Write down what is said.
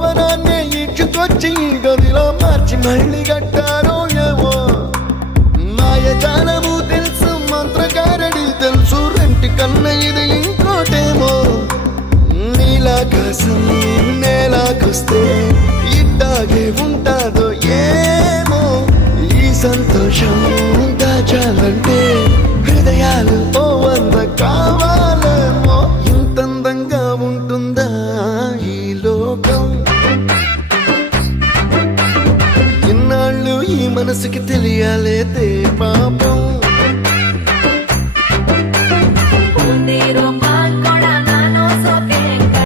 భవనాన్ని ఇచ్చుకొచ్చి గదిలో మార్చి మళ్ళీ కట్టారో ఏమో మాయజాలము తెలుసు మంత్రకారడి తెలుసు రెంటి కన్న ఇది ఇంకోటేమో నీలాకాశం నేలాకొస్తే ఇట్టాగే ఉంటాదో ఏమో ఈ సంతోషం దాచాలంటే హృదయాలు ఓ వంద కావాలేమో ఇంతందంగా ఉంటుందా ఈ లోకం ఇన్నాళ్ళు ఈ మనసుకి తెలియాలేదే పాపం